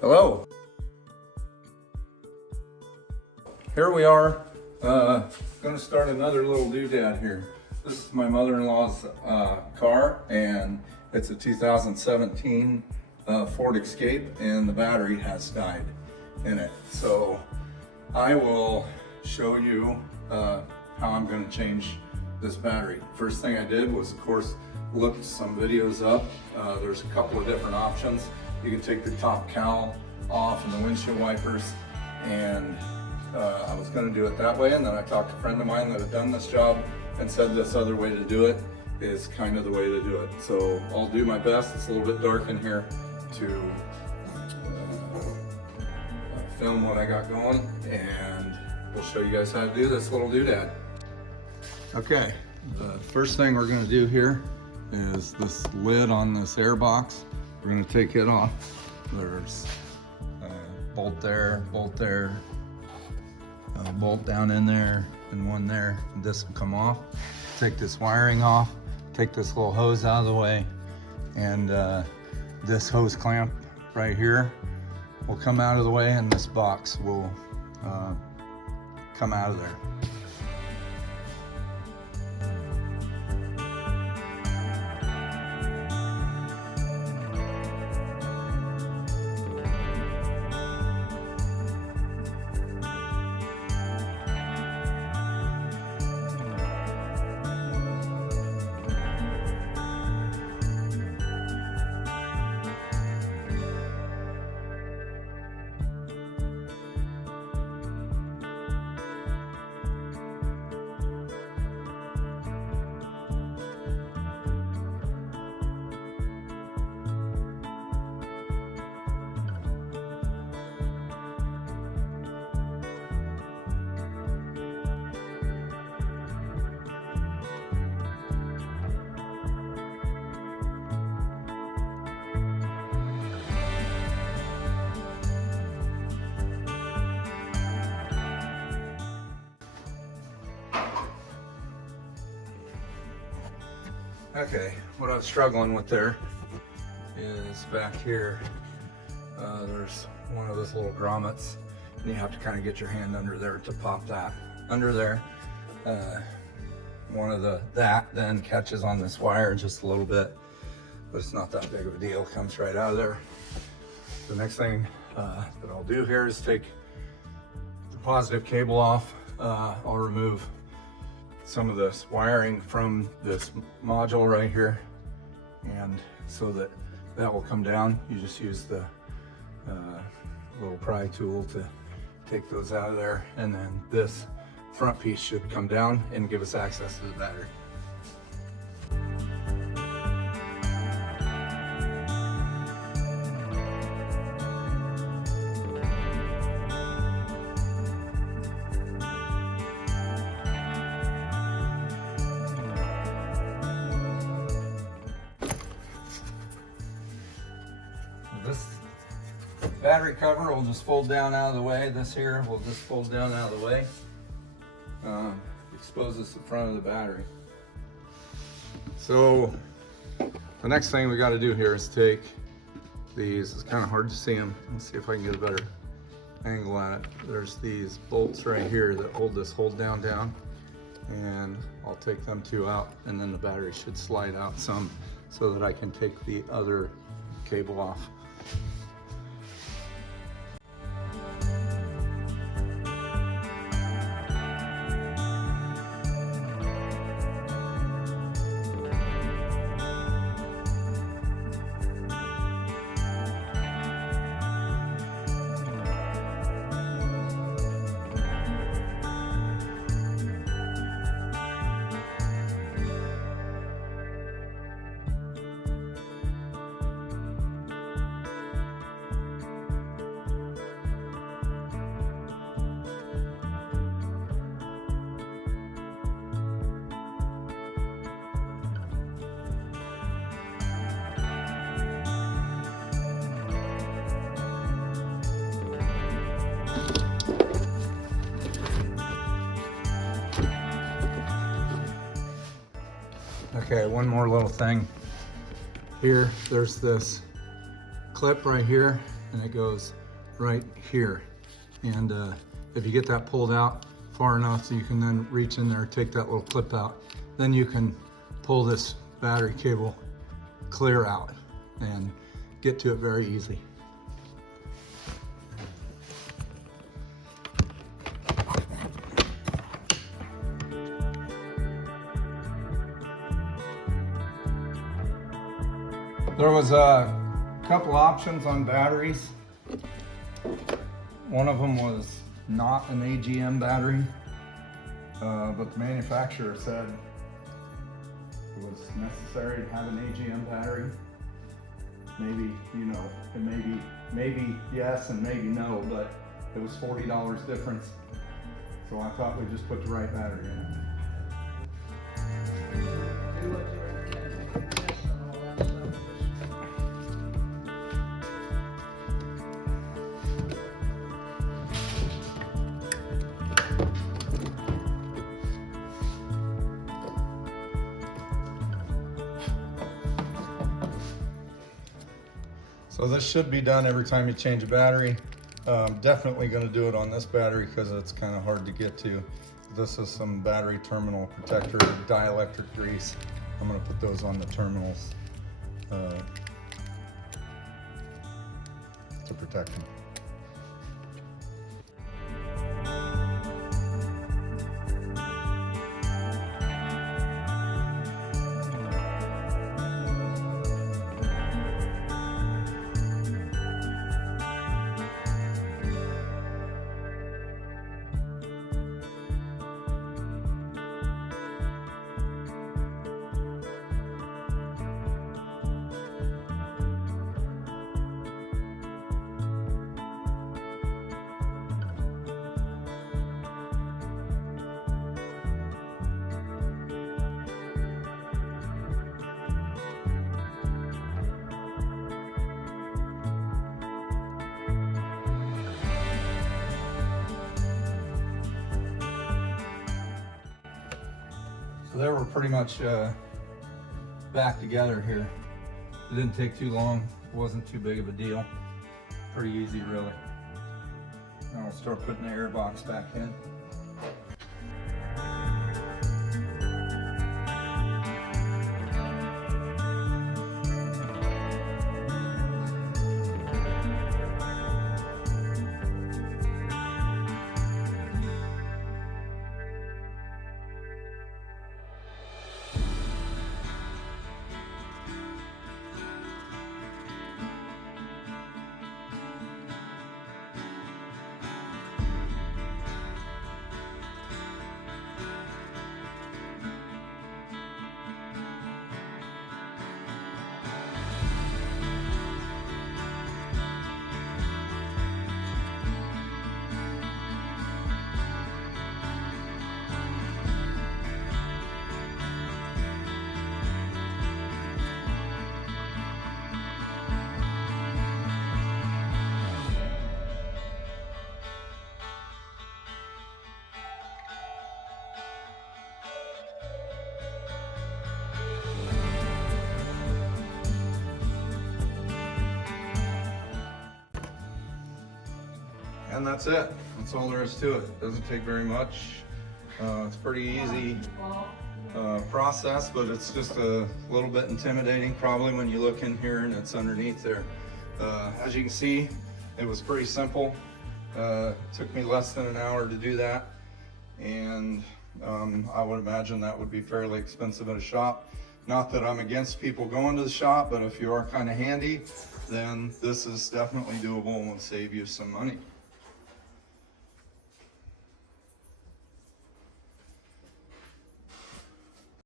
Hello. Here we are, going to start another little doodad here. This is my mother-in-law's car, and it's a 2017 Ford Escape, and the battery has died in it. So I will show you how I'm going to change this battery. First thing I did was, of course, look some videos up. There's a couple of different options. You can take the top cowl off and the windshield wipers, and I was going to do it that way, and then I talked to a friend of mine that had done this job and said this other way to do it is kind of the way to do it. So I'll do my best. It's a little bit dark in here to film what I got going, and we'll show you guys how to do this little doodad. Okay, the first thing we're going to do here is this lid on this air box. We're going to take it off. There's a bolt there, bolt down in there, and one there. This will come off. Take this wiring off, take this little hose out of the way, and this hose clamp right here will come out of the way, and this box will come out of there. Okay, what I was struggling with there is back here, there's one of those little grommets, and you have to kind of get your hand under there to pop that. Under there, one of that then catches on this wire just a little bit, but it's not that big of a deal, comes right out of there. The next thing that I'll do here is take the positive cable off. I'll remove some of this wiring from this module right here, and so that will come down, you just use the little pry tool to take those out of there, and then this front piece should come down and give us access to the battery. This battery cover will just fold down out of the way. This here will just fold down out of the way. Exposes the front of the battery. So the next thing we got to do here is take these. It's kind of hard to see them. Let's see if I can get a better angle at it. There's these bolts right here that hold this hold down, and I'll take them two out, and then the battery should slide out some so that I can take the other cable off. Okay, one more little thing. Here, there's this clip right here, and it goes right here. And if you get that pulled out far enough so you can then reach in there, take that little clip out, then you can pull this battery cable clear out and get to it very easy. There was a couple options on batteries. One of them was not an AGM battery, but the manufacturer said it was necessary to have an AGM battery. Maybe, you know, and maybe yes and maybe no, but it was $40 difference. So I thought we'd just put the right battery in. So this should be done every time you change a battery. Definitely going to do it on this battery because it's kind of hard to get to. This is some battery terminal protector dielectric grease. I'm going to put those on the terminals to protect them. So they were pretty much back together here. It didn't take too long. It wasn't too big of a deal. Pretty easy, really. Now I'll start putting the air box back in. And that's it. That's all there is to it. Doesn't take very much. It's pretty easy process, but it's just a little bit intimidating probably when you look in here and it's underneath there. As you can see, it was pretty simple. Took me less than an hour to do that, and I would imagine that would be fairly expensive at a shop. Not that I'm against people going to the shop, but if you are kind of handy, then this is definitely doable and will save you some money.